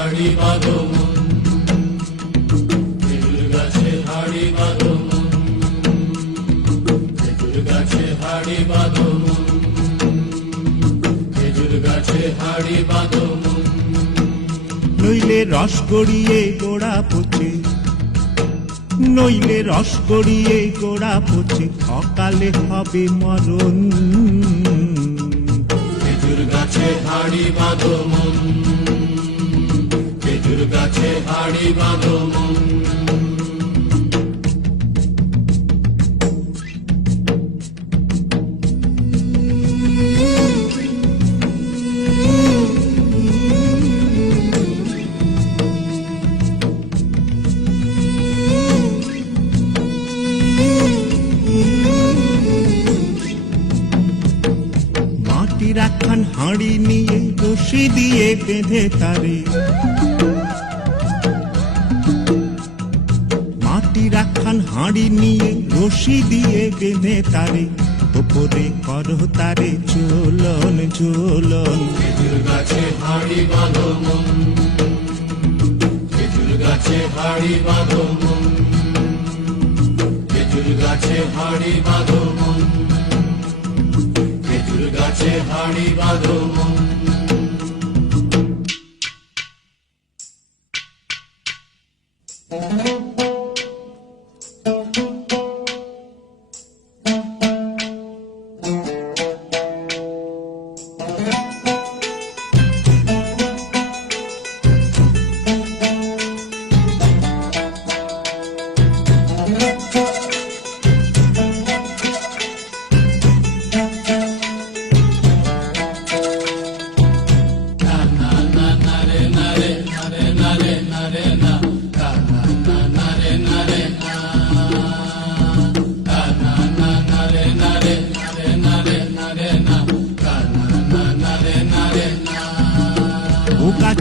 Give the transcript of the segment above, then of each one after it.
হাড়ি বাঁধো মন। খেজুর গাছে হাড়ি বাঁধো মন। খেজুর গাছে হাড়ি বাঁধো মন। খেজুর গাছে হাড়ি বাঁধো মন। নইলে রস গড়িয়ে গোড়া পচে। নইলে রস গড়িয়ে গোড়া পচে। অকালে হবে মরণ। খেজুর গাছে হাড়ি বাঁধো মন। খেজুর গাছে হাড়ি বাঁধো মন। হাঁড়ি নিয়ে রশি দিয়ে বেঁধে তারে। মাটির একখান হাঁড়ি নিয়ে রশি দিয়ে বেঁধে তারে। ওপরে করো তারে চলন চলন গাছে হাড়ি বাঁধো গাছে হাড়ি বাঁধো গাছে হাড়ি বাঁধো গাছে হাড়ি বাঁধো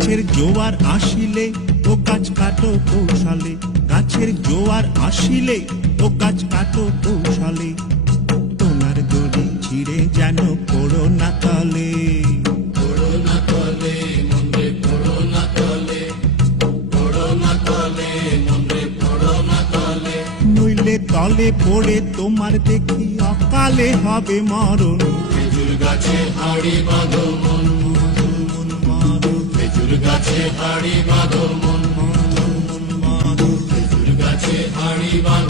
গাছের জোয়ার আসিলে ও গাছ কাটো কৌশালে। গাছের জোয়ার আসিলে ও গাছ কাটো কৌশালে। তোমার দড়ি ছিঁড়ে যেন পড়ো না তলে। পড়ো না তলে পড়ো না তলে। পড়ো না তলে মন্দিরে পড়ো না তলে। নইলে তলে পড়ে তোমার দেখি অকালে হবে মরণ। খেজুর গাছে হাড়ি বাঁধো মন মন মন মন মন মন। মন গাছে মন মন মন